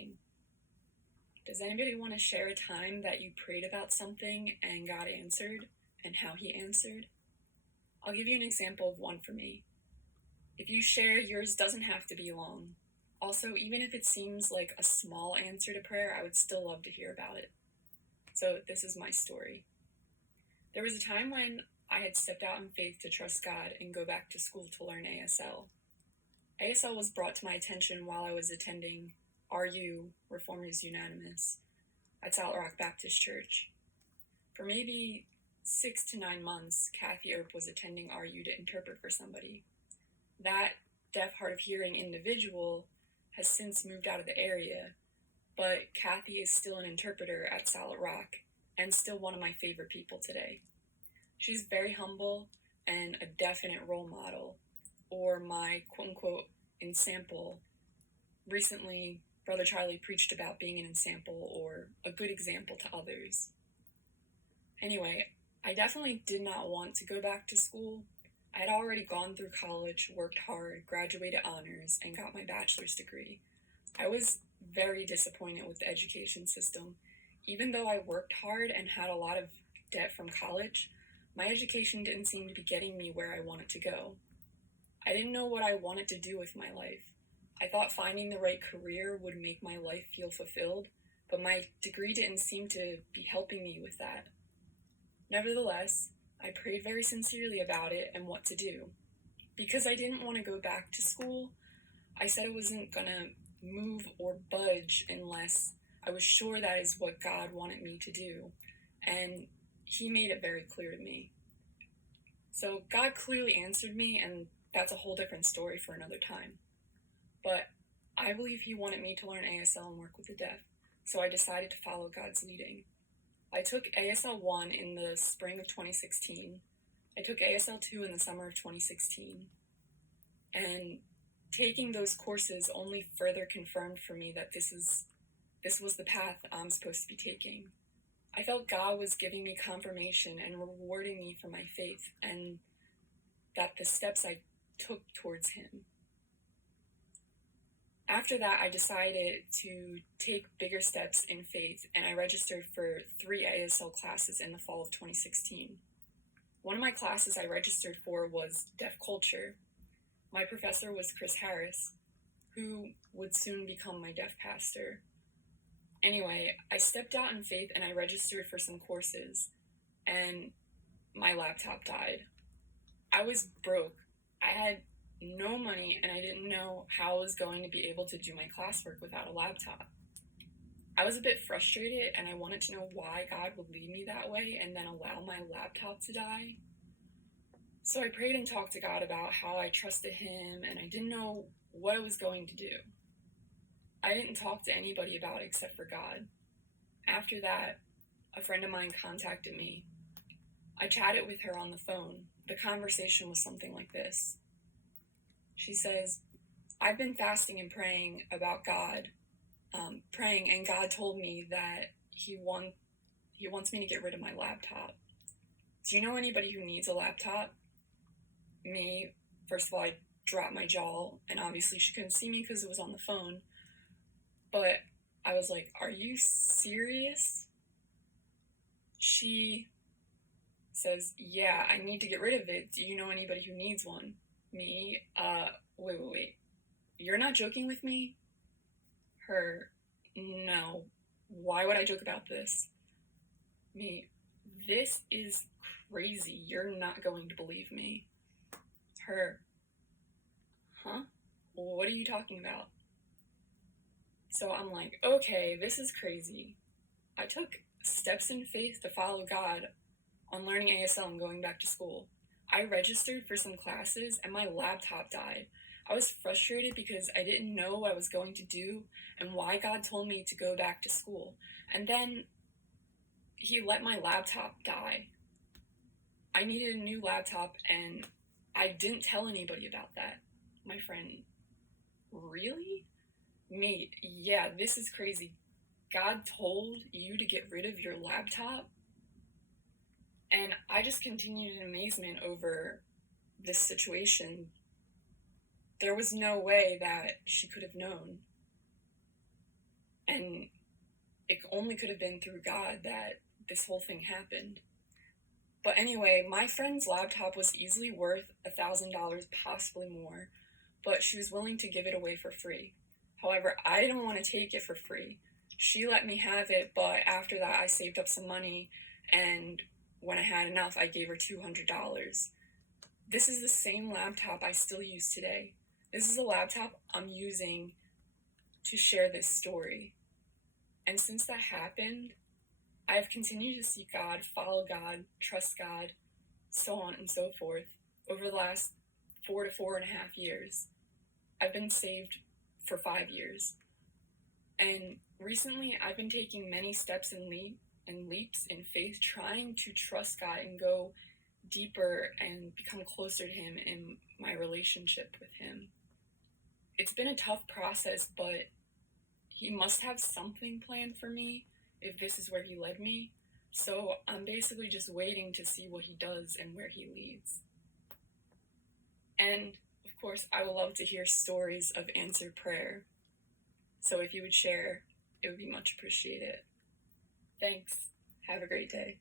praying. Does anybody want to share a time that you prayed about something and God answered, and how he answered? I'll give you an example of one for me. If you share, yours doesn't have to be long. Also, even if it seems like a small answer to prayer, I would still love to hear about it. So this is my story. There was a time when I had stepped out in faith to trust God and go back to school to learn ASL. ASL was brought to my attention while I was attending RU, Reformers Unanimous, at Solid Rock Baptist Church. For maybe 6 to 9 months, Kathy Earp was attending RU to interpret for somebody. That deaf, hard of hearing individual has since moved out of the area, but Kathy is still an interpreter at Solid Rock and still one of my favorite people today. She's very humble and a definite role model, or my quote-unquote ensample. Recently, Brother Charlie preached about being an ensample or a good example to others. Anyway, I definitely did not want to go back to school. I had already gone through college, worked hard, graduated honors, and got my bachelor's degree. I was very disappointed with the education system. Even though I worked hard and had a lot of debt from college, my education didn't seem to be getting me where I wanted to go. I didn't know what I wanted to do with my life. I thought finding the right career would make my life feel fulfilled, but my degree didn't seem to be helping me with that. Nevertheless, I prayed very sincerely about it and what to do. Because I didn't want to go back to school, I said I wasn't gonna move or budge unless I was sure that is what God wanted me to do, and he made it very clear to me. So God clearly answered me, and that's a whole different story for another time. But I believe he wanted me to learn ASL and work with the deaf, so I decided to follow God's leading. I took ASL 1 in the spring of 2016. I took ASL 2 in the summer of 2016. And taking those courses only further confirmed for me that this was the path I'm supposed to be taking. I felt God was giving me confirmation and rewarding me for my faith, and that the steps I took towards him. After that, I decided to take bigger steps in faith, and I registered for 3 ASL classes in the fall of 2016. One of my classes I registered for was Deaf Culture. My professor was Chris Harris, who would soon become my deaf pastor. Anyway, I stepped out in faith and I registered for some courses, and my laptop died. I was broke. I had no money, and I didn't know how I was going to be able to do my classwork without a laptop. I was a bit frustrated, and I wanted to know why God would lead me that way and then allow my laptop to die. So I prayed and talked to God about how I trusted him, and I didn't know what I was going to do. I didn't talk to anybody about it except for God. After that, a friend of mine contacted me. I chatted with her on the phone. The conversation was something like this. She says, I've been fasting and praying about God, and God told me that he wants me to get rid of my laptop. Do you know anybody who needs a laptop? Me. First of all, I dropped my jaw, and obviously she couldn't see me because it was on the phone. But I was like, are you serious? She says, yeah, I need to get rid of it. Do you know anybody who needs one? Me, wait. You're not joking with me? Her, no. Why would I joke about this? Me, this is crazy. You're not going to believe me. Her, huh? What are you talking about? So I'm like, okay, this is crazy. I took steps in faith to follow God on learning ASL and going back to school. I registered for some classes and my laptop died. I was frustrated because I didn't know what I was going to do and why God told me to go back to school. And then he let my laptop die. I needed a new laptop and I didn't tell anybody about that. My friend, really? Me, yeah, this is crazy. God told you to get rid of your laptop? And I just continued in amazement over this situation. There was no way that she could have known. and it only could have been through God that this whole thing happened. But anyway, my friend's laptop was easily worth $1,000, possibly more, but she was willing to give it away for free. However, I didn't want to take it for free. She let me have it, but after that I saved up some money, and when I had enough, I gave her $200. This is the same laptop I still use today. This is a laptop I'm using to share this story. And since that happened, I've continued to seek God, follow God, trust God, so on and so forth, over the last 4 to 4.5 years. I've been saved for 5 years. And recently, I've been taking many steps and leaps in faith, trying to trust God and go deeper and become closer to Him in my relationship with Him. It's been a tough process, but He must have something planned for me if this is where He led me. So I'm basically just waiting to see what He does and where He leads. And of course, I would love to hear stories of answered prayer. So if you would share, it would be much appreciated. Thanks. Have a great day.